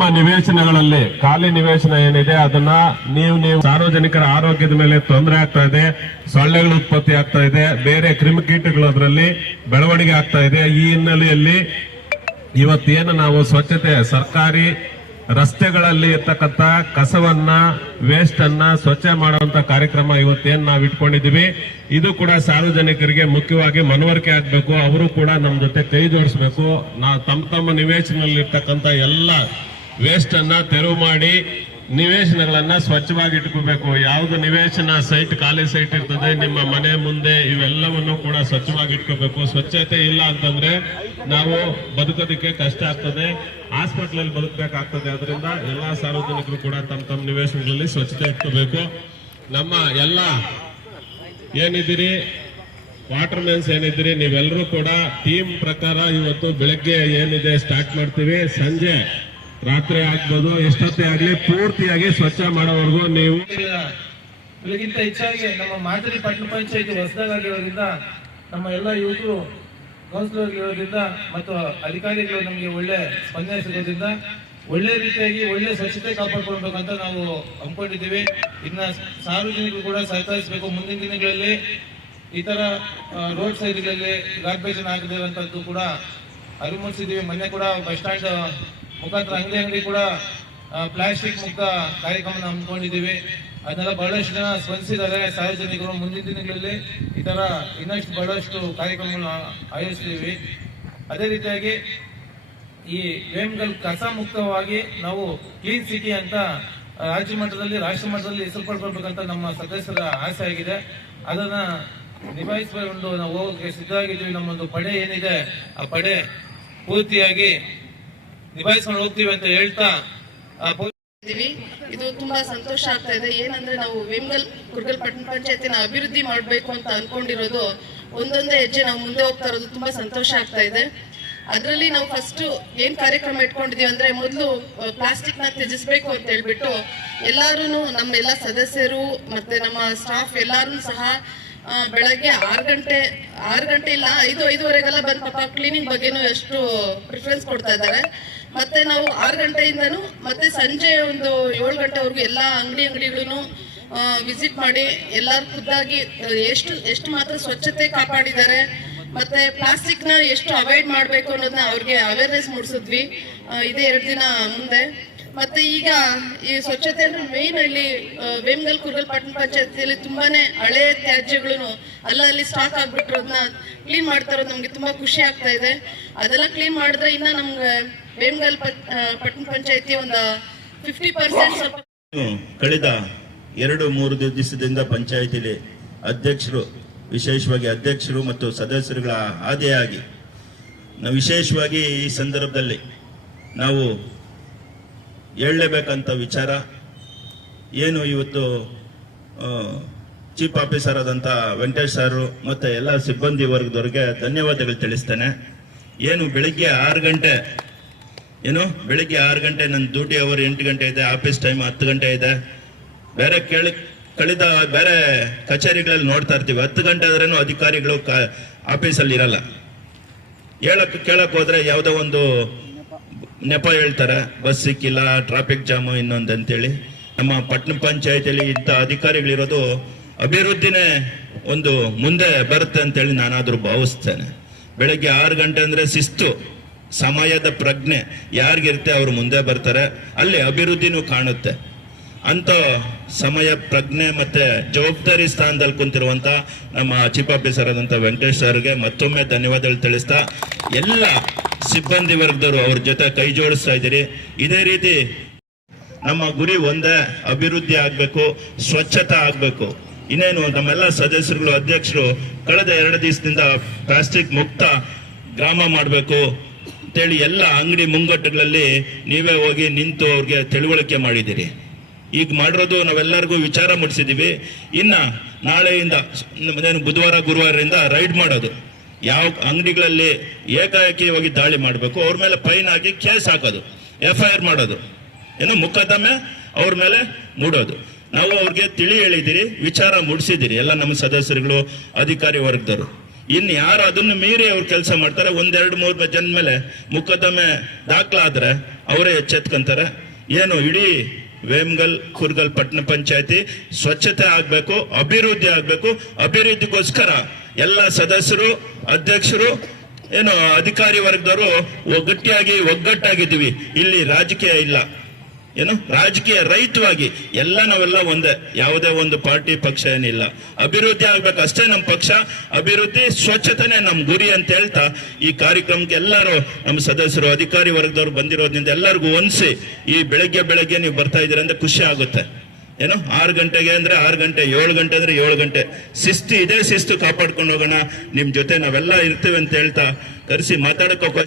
ನಿಮ್ಮ ನಿವೇಶನಗಳಲ್ಲಿ ಖಾಲಿ ನಿವೇಶನ ಏನಿದೆ ಅದನ್ನ ನೀವು ನೀವು ಸಾರ್ವಜನಿಕರ ಆರೋಗ್ಯದ ಮೇಲೆ ತೊಂದರೆ ಆಗ್ತಾ ಇದೆ, ಸೊಳ್ಳೆಗಳು ಉತ್ಪತ್ತಿ ಆಗ್ತಾ ಇದೆ, ಬೇರೆ ಕ್ರಿಮಿಕೀಟಗಳು ಅದರಲ್ಲಿ ಬೆಳವಣಿಗೆ ಆಗ್ತಾ ಇದೆ. ಈ ಹಿನ್ನೆಲೆಯಲ್ಲಿ ಇವತ್ತೇನು ನಾವು ಸ್ವಚ್ಛತೆ, ಸರ್ಕಾರಿ ರಸ್ತೆಗಳಲ್ಲಿ ಇರ್ತಕ್ಕಂಥ ಕಸವನ್ನ ವೇಸ್ಟ್ ಅನ್ನ ಸ್ವಚ್ಛ ಮಾಡುವಂತ ಕಾರ್ಯಕ್ರಮ ಇವತ್ತೇನು ನಾವು ಇಟ್ಕೊಂಡಿದ್ದೀವಿ. ಇದು ಕೂಡ ಸಾರ್ವಜನಿಕರಿಗೆ ಮುಖ್ಯವಾಗಿ ಮನವರಿಕೆ ಆಗಬೇಕು. ಅವರು ಕೂಡ ನಮ್ಮ ಜೊತೆ ಕೈ ಜೋಡಿಸ್ಬೇಕು. ನಾವು ತಮ್ಮ ತಮ್ಮ ನಿವೇಶನದಲ್ಲಿ ಇರ್ತಕ್ಕಂಥ ಎಲ್ಲ ವೇಸ್ಟ್ ಅನ್ನ ತೆರವು ಮಾಡಿ ನಿವೇಶನಗಳನ್ನ ಸ್ವಚ್ಛವಾಗಿ ಇಟ್ಕೋಬೇಕು ಯಾವ್ದು ನಿವೇಶನ ಸೈಟ್ ಖಾಲಿ ಸೈಟ್ ಇರ್ತದೆ, ನಿಮ್ಮ ಮನೆ ಮುಂದೆ ಇವೆಲ್ಲವನ್ನು ಕೂಡ ಸ್ವಚ್ಛವಾಗಿ ಇಟ್ಕೋಬೇಕು ಸ್ವಚ್ಛತೆ ಇಲ್ಲ ಅಂತಂದ್ರೆ ನಾವು ಬದುಕೋದಕ್ಕೆ ಕಷ್ಟ ಆಗ್ತದೆ. ಹಾಸ್ಪಿಟಲ್ ಅಲ್ಲಿ ಬದುಕಬೇಕಾಗ್ತದೆ. ಅದರಿಂದ ಎಲ್ಲಾ ಸಾರ್ವಜನಿಕರು ಕೂಡ ತಮ್ಮ ತಮ್ಮ ನಿವೇಶನಗಳಲ್ಲಿ ಸ್ವಚ್ಛತೆ ಇಟ್ಕೋಬೇಕು. ನಮ್ಮ ಎಲ್ಲ ಏನಿದ್ದೀರಿ? Water men's ಏನಿದ್ದೀರಿ? ನೀವೆಲ್ಲರೂ ಕೂಡ ಟೀಮ್ ಪ್ರಕಾರ ಇವತ್ತು ಬೆಳಗ್ಗೆ ಏನಿದೆ ಸ್ಟಾರ್ಟ್ ಮಾಡ್ತೀವಿ. ಸಂಜೆ ರಾತ್ರಿ ಆಗ್ಬೋದು, ಎಷ್ಟೊತ್ತೇ ಆಗ್ಲಿ ಪೂರ್ತಿಯಾಗಿ ಸ್ವಚ್ಛ ಮಾಡೋವರೆಗೂ ನೀವು. ಇದಕ್ಕಿಂತ ಹೆಚ್ಚಾಗಿ ನಮ್ಮ ಮಾದರಿ ಪಟ್ಟಣ ಪಂಚಾಯತಿ ಹೊಸದಾಗಿರೋದ್ರಿಂದ ನಮ್ಮ ಎಲ್ಲ ಯುವಕರು ಕೌನ್ಸಿಲರ್ ಇರೋದ್ರಿಂದ ಮತ್ತು ಅಧಿಕಾರಿಗಳು ನಮಗೆ ಒಳ್ಳೆ ಸ್ಪಂದನೆ ಸಿಗೋದ್ರಿಂದ ಒಳ್ಳೆ ರೀತಿಯಾಗಿ ಒಳ್ಳೆ ಸ್ವಚ್ಛತೆ ಕಾಪಾಡ್ಕೊಳ್ಬೇಕಂತ ನಾವು ಅಂದ್ಕೊಂಡಿದ್ದೀವಿ. ಇನ್ನ ಸಾರ್ವಜನಿಕರು ಕೂಡ ಸಹಕರಿಸಬೇಕು. ಮುಂದಿನ ದಿನಗಳಲ್ಲಿ ಈ ತರ ರೋಡ್ ಸೈಡ್ಗಳಲ್ಲಿ ಗಾರ್ಬೇಜ್ ಆಗದಿರುವಂತದ್ದು ಕೂಡ ಅರಿವು ಮೂಡಿಸಿದ್ದೀವಿ ಮೊನ್ನೆ ಕೂಡ ಬಸ್ ಸ್ಟ್ಯಾಂಡ್ ಮುಖಾಂತರ ಅಂಗಡಿ ಅಂಗಡಿ ಕೂಡ ಪ್ಲಾಸ್ಟಿಕ್ ಮುಕ್ತ ಕಾರ್ಯಕ್ರಮ ಹಮ್ಮಿಕೊಂಡಿದ್ದೀವಿ. ಅದನ್ನೆಲ್ಲ ಬಹಳಷ್ಟು ಜನ ಸ್ಪಂದಿಸಿದ್ದಾರೆ. ಸಾರ್ವಜನಿಕರು ಮುಂದಿನ ದಿನಗಳಲ್ಲಿ ಈ ಥರ ಇನ್ನಷ್ಟು ಬಹಳಷ್ಟು ಕಾರ್ಯಕ್ರಮಗಳನ್ನ ಆಯೋಜಿಸ್ತೀವಿ. ಅದೇ ರೀತಿಯಾಗಿ ಈ ವೇಮ್ಗಲ್ ಕಸ ಮುಕ್ತವಾಗಿ ನಾವು ಕ್ಲೀನ್ ಸಿಟಿ ಅಂತ ರಾಜ್ಯ ಮಟ್ಟದಲ್ಲಿ, ರಾಷ್ಟ್ರ ಮಟ್ಟದಲ್ಲಿ ಹೆಸರು ಪಡ್ಕೊಳ್ಬೇಕಂತ ನಮ್ಮ ಸದಸ್ಯರ ಆಸೆ ಆಗಿದೆ. ಅದನ್ನ ನಿಭಾಯಿಸಿಕೊಂಡು ನಾವು ಹೋಗೋಕೆ ಸಿದ್ಧವಾಗಿದ್ದೀವಿ. ನಮ್ಮೊಂದು ಪಡೆ ಏನಿದೆ, ಆ ಪಡೆ ಪೂರ್ತಿಯಾಗಿ ನಿಭಾಯಿಸ್ಕೊಂಡು ಹೋಗ್ತೀವಿ ಅಂತ ಹೇಳ್ತಾ ಇದು ತುಂಬಾ ಸಂತೋಷ ಆಗ್ತಾ ಇದೆ. ಏನಂದ್ರೆ ನಾವು ವಿಮಲ್ ಕುರ್ಗಲ್ ಪಟ್ಟಣ ಪಂಚಾಯತಿನ ಅಭಿವೃದ್ಧಿ ಮಾಡಬೇಕು ಅಂತ ಅನ್ಕೊಂಡಿರೋದು ಒಂದೊಂದೇ ಹೆಜ್ಜೆ ನಾವು ಮುಂದೆ ಹೋಗ್ತಾ ಇರೋದು ತುಂಬಾ ಸಂತೋಷ ಆಗ್ತಾ ಇದೆ. ಅದರಲ್ಲಿ ನಾವು ಫಸ್ಟ್ ಏನ್ ಕಾರ್ಯಕ್ರಮ ಇಟ್ಕೊಂಡಿದೀವಿ ಅಂದ್ರೆ ಮೊದಲು ಪ್ಲಾಸ್ಟಿಕ್ನ ತ್ಯಜಿಸ್ಬೇಕು ಅಂತ ಹೇಳ್ಬಿಟ್ಟು ಎಲ್ಲಾರು ನಮ್ಮ ಎಲ್ಲ ಸದಸ್ಯರು ಮತ್ತೆ ನಮ್ಮ ಸ್ಟಾಫ್ ಎಲ್ಲಾರು ಸಹ ಬೆಳಗ್ಗೆ ಆರು ಗಂಟೆ ಆರು ಗಂಟೆ ಇಲ್ಲ, ಐದು, ಐದುವರೆಗೆಲ್ಲ ಬಂದು ಪಾಪ ಕ್ಲೀನಿಂಗ್ ಬಗ್ಗೆನೂ ಎಷ್ಟು ಪ್ರಿಫರೆನ್ಸ್ ಕೊಡ್ತಾ ಇದ್ದಾರೆ. ಮತ್ತೆ ನಾವು ಆರು ಗಂಟೆಯಿಂದನೂ ಮತ್ತೆ ಸಂಜೆ ಒಂದು ಏಳು ಗಂಟೆವರೆಗೂ ಎಲ್ಲ ಅಂಗಡಿ ಅಂಗಡಿಗಳನ್ನು ವಿಸಿಟ್ ಮಾಡಿ ಎಲ್ಲರೂ ಖುದ್ದಾಗಿ, ಎಷ್ಟು ಎಷ್ಟು ಮಾತ್ರ ಸ್ವಚ್ಛತೆ ಕಾಪಾಡಿದ್ದಾರೆ. ಮತ್ತೆ ಪ್ಲಾಸ್ಟಿಕ್ನ ಎಷ್ಟು ಅವಾಯ್ಡ್ ಮಾಡಬೇಕು ಅನ್ನೋದನ್ನ ಅವ್ರಿಗೆ ಅವೇರ್ನೆಸ್ ಮೂಡಿಸಿದ್ವಿ. ಇದೇ ಎರಡು ದಿನ ಮುಂದೆ. ಮತ್ತೆ ಈಗ ಈ ಸ್ವಚ್ಛತೆ ಅಂದ್ರೆ ಮೇನ್ ಅಲ್ಲಿ ವೇಮಗಲ್ ಕುರ್ಗಲ್ ಪಟ್ಟಣ ಪಂಚಾಯತಿಯಲ್ಲಿ ತುಂಬಾನೇ ಹಳೆ ತ್ಯಾಜ್ಯಗಳು ಅಲ್ಲ ಅಲ್ಲಿ ಸ್ಟಾಕ್ ಅದನ್ನ ಕ್ಲೀನ್ ಮಾಡ್ತಾ ಇರೋದು ನಮ್ಗೆ ತುಂಬಾ ಖುಷಿ ಆಗ್ತಾ ಇದೆ. ಅದೆಲ್ಲ ಕ್ಲೀನ್ ಮಾಡಿದ್ರೆ ಇನ್ನ ನಮ್ಗೆ ವೇಮಗಲ್ ಪಟ್ಟಣ ಪಂಚಾಯತಿ ಒಂದು ಫಿಫ್ಟಿ ಪರ್ಸೆಂಟ್ ಸ್ವಲ್ಪ ಕಳೆದ ಎರಡು ಮೂರು ದಿವಸದಿಂದ ಪಂಚಾಯತಿಲಿ ಅಧ್ಯಕ್ಷರು, ವಿಶೇಷವಾಗಿ ಅಧ್ಯಕ್ಷರು ಮತ್ತು ಸದಸ್ಯರುಗಳ ಆದಿಯಾಗಿ ನಾವು ವಿಶೇಷವಾಗಿ ಈ ಸಂದರ್ಭದಲ್ಲಿ ನಾವು ಹೇಳಲೇಬೇಕಂತ ವಿಚಾರ. ಏನು ಇವತ್ತು ಚೀಫ್ ಆಫೀಸರ್ ಆದಂಥ ವೆಂಕಟೇಶ್ ಸಾರು ಮತ್ತು ಎಲ್ಲ ಸಿಬ್ಬಂದಿ ವರ್ಗದವ್ರಿಗೆ ಧನ್ಯವಾದಗಳು ತಿಳಿಸ್ತೇನೆ. ಏನು ಬೆಳಿಗ್ಗೆ ಆರು ಗಂಟೆ, ಏನು ಬೆಳಿಗ್ಗೆ ಆರು ಗಂಟೆ ನನ್ನ ಡ್ಯೂಟಿ ಅವರ್ ಎಂಟು ಗಂಟೆ ಇದೆ ಆಫೀಸ್ ಟೈಮ್ ಹತ್ತು ಗಂಟೆ ಇದೆ. ಬೇರೆ ಕೇಳಿ, ಕಳೆದ, ಬೇರೆ ಕಚೇರಿಗಳಲ್ಲಿ ನೋಡ್ತಾ ಇರ್ತೀವಿ. ಹತ್ತು ಗಂಟೆ ಆದ್ರೂ ಅಧಿಕಾರಿಗಳು ಕ ಆಫೀಸಲ್ಲಿ ಇರಲ್ಲ. ಹೇಳಕ್ಕೆ ಕೇಳಕ್ಕೆ ಹೋದ್ರೆ ಯಾವುದೋ ಒಂದು ನೆಪ ಹೇಳ್ತಾರೆ, ಬಸ್ ಸಿಕ್ಕಿಲ್ಲ ಟ್ರಾಫಿಕ್ ಜಾಮು ಇನ್ನೊಂದು ಅಂತೇಳಿ ನಮ್ಮ ಪಟ್ಟಣ ಪಂಚಾಯತಿಯಲ್ಲಿ ಇಂಥ ಅಧಿಕಾರಿಗಳಿರೋದು ಅಭಿವೃದ್ಧಿನೇ ಒಂದು ಮುಂದೆ ಬರುತ್ತೆ ಅಂತೇಳಿ ನಾನಾದರೂ ಭಾವಿಸ್ತೇನೆ. ಬೆಳಗ್ಗೆ ಆರು ಗಂಟೆ ಅಂದ್ರೆ ಶಿಸ್ತು, ಸಮಯದ ಪ್ರಜ್ಞೆ, ಯಾರಿಗಿರುತ್ತೆ ಅವರು ಮುಂದೆ ಬರ್ತಾರೆ, ಅಲ್ಲಿ ಅಭಿವೃದ್ಧಿನೂ ಕಾಣುತ್ತೆ. ಅಂತ ಸಮಯ, ಪ್ರಜ್ಞೆ ಮತ್ತೆ ಜವಾಬ್ದಾರಿ ಸ್ಥಾನದಲ್ಲಿ ಕುಂತಿರುವಂಥ ನಮ್ಮ ಚೀಫ್ ಆಫೀಸರ್ ಆದಂತ ವೆಂಕಟೇಶ್ ಸರ್ಗೆ ಮತ್ತೊಮ್ಮೆ ಧನ್ಯವಾದಗಳು ತಿಳಿಸ್ತಾ, ಎಲ್ಲ ಸಿಬ್ಬಂದಿ ವರ್ಗದವರು ಅವ್ರ ಜೊತೆ ಕೈ ಜೋಡಿಸ್ತಾ ಇದ್ದೀರಿ. ಇದೇ ರೀತಿ ನಮ್ಮ ಗುರಿ ಒಂದೇ, ಅಭಿವೃದ್ಧಿ ಆಗಬೇಕು, ಸ್ವಚ್ಛತೆ ಆಗಬೇಕು. ಇನ್ನೇನು ನಮ್ಮೆಲ್ಲ ಸದಸ್ಯರುಗಳು, ಅಧ್ಯಕ್ಷರು ಕಳೆದ ಎರಡು ದಿವಸದಿಂದ ಪ್ಲಾಸ್ಟಿಕ್ ಮುಕ್ತ ಗ್ರಾಮ ಮಾಡಬೇಕು ಅಂತೇಳಿ ಎಲ್ಲ ಅಂಗಡಿ ಮುಂಗಟ್ಟುಗಳಲ್ಲಿ ನೀವೇ ಹೋಗಿ ನಿಂತು ಅವ್ರಿಗೆ ತಿಳುವಳಿಕೆ ಮಾಡಿದ್ದೀರಿ. ಈಗ ಮಾಡಿರೋದು ನಾವೆಲ್ಲರಿಗೂ ವಿಚಾರ ಮುಟ್ಟಿಸಿದೀವಿ ಇನ್ನು ನಾಳೆಯಿಂದ ಬುಧವಾರ, ಗುರುವಾರದಿಂದ ರೈಡ್ ಮಾಡೋದು. ಯಾವ ಅಂಗಡಿಗಳಲ್ಲಿ ಏಕಾಏಕಿ ಹೋಗಿ ದಾಳಿ ಮಾಡಬೇಕು, ಅವ್ರ ಮೇಲೆ ಫೈನ್ ಹಾಕಿ ಕೇಸ್ ಹಾಕೋದು ಎಫ್ ಐ ಆರ್ ಮಾಡೋದು, ಏನು ಮುಖದಮೆ ಅವ್ರ ಮೇಲೆ ಮೂಡೋದು. ನಾವು ಅವ್ರಿಗೆ ತಿಳಿ ಹೇಳಿದಿರಿ, ವಿಚಾರ ಮುಡಿಸಿದಿರಿ, ಎಲ್ಲ ನಮ್ಮ ಸದಸ್ಯರುಗಳು, ಅಧಿಕಾರಿ ವರ್ಗದವರು. ಇನ್ನು ಯಾರು ಅದನ್ನು ಮೀರಿ ಅವ್ರು ಕೆಲಸ ಮಾಡ್ತಾರೆ, ಒಂದೆರಡು ಮೂರು ಜನ ಮೇಲೆ ಮುಖದಮೆ ದಾಖಲಾದ್ರೆ ಅವರೇ ಎಚ್ಚೆತ್ಕೊಂತಾರೆ. ಏನು ಇಡೀ ವೇಮ್ಗಲ್, ಕುರ್ಗಲ್ ಪಟ್ಟಣ ಪಂಚಾಯತಿ ಸ್ವಚ್ಛತೆ ಆಗಬೇಕು, ಅಭಿವೃದ್ಧಿ ಆಗಬೇಕು, ಅಭಿವೃದ್ಧಿಗೋಸ್ಕರ ಎಲ್ಲ ಸದಸ್ಯರು, ಅಧ್ಯಕ್ಷರು, ಏನು ಅಧಿಕಾರಿ ವರ್ಗದವರು ಒಗ್ಗಟ್ಟಿಯಾಗಿ ಒಗ್ಗಟ್ಟಾಗಿದ್ದೀವಿ. ಇಲ್ಲಿ ರಾಜಕೀಯ ಇಲ್ಲ. ಏನು? ರಾಜಕೀಯ ರಹಿತವಾಗಿ ಎಲ್ಲ ನಾವೆಲ್ಲ ಒಂದೇ. ಯಾವುದೇ ಒಂದು ಪಾರ್ಟಿ ಪಕ್ಷ ಏನಿಲ್ಲ. ಅಭಿವೃದ್ಧಿ ಆಗ್ಬೇಕು ಅಷ್ಟೇ ನಮ್ಮ ಪಕ್ಷ. ಅಭಿವೃದ್ಧಿ ಸ್ವಚ್ಛತೆ ನಮ್ಮ ಗುರಿ ಅಂತ ಹೇಳ್ತಾ ಈ ಕಾರ್ಯಕ್ರಮಕ್ಕೆ ಎಲ್ಲರೂ ನಮ್ಮ ಸದಸ್ಯರು, ಅಧಿಕಾರಿ ವರ್ಗದವರು ಬಂದಿರೋದ್ರಿಂದ ಎಲ್ಲರಿಗೂ ಹೊಂದಿಸಿ ಈ ಬೆಳಗ್ಗೆ ಬೆಳಗ್ಗೆ ನೀವು ಬರ್ತಾ ಇದ್ದೀರ ಅಂದ್ರೆ ಖುಷಿ ಆಗುತ್ತೆ. ಏನು ಆರು ಗಂಟೆಗೆ ಅಂದ್ರೆ ಆರು ಗಂಟೆ, ಏಳು ಗಂಟೆ ಅಂದ್ರೆ ಏಳು ಗಂಟೆ. ಶಿಸ್ತು ಇದೇ, ಶಿಸ್ತು ಕಾಪಾಡ್ಕೊಂಡು ಹೋಗೋಣ. ನಿಮ್ ಜೊತೆ ನಾವೆಲ್ಲ ಇರ್ತೇವೆ ಅಂತ ಹೇಳ್ತಾ ಕರೆಸಿ ಅವಕಾಶ